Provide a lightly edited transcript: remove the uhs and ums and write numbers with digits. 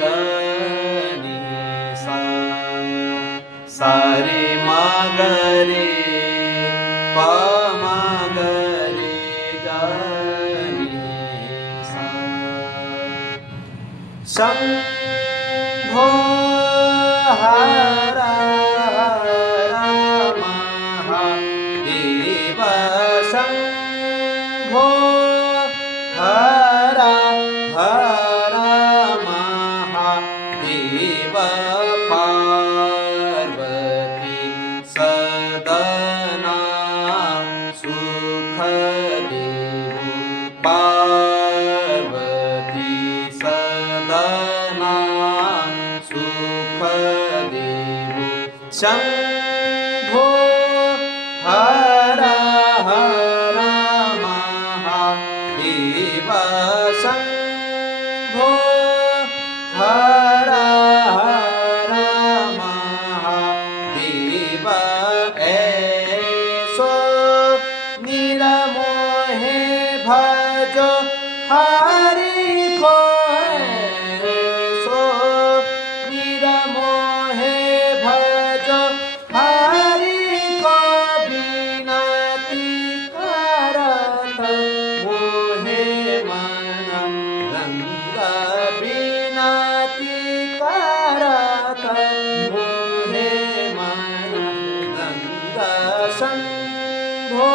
ग नि सा सा रे मा ग रे प मा ग रे ग नि सा शंभो हर हर महादेव शंभो हर हर महादेव पार्वती सदना सुख देव पार्वती सदना सुख देव शंभो हर हर महादेव शंभो हर हर महादेव ऐसो निरमोहे भजो हरि को ऐसो निरमोहे भजो हरि को बिनती करत मोहे मन रंग बिनती करत मोहे मन रंग शंभो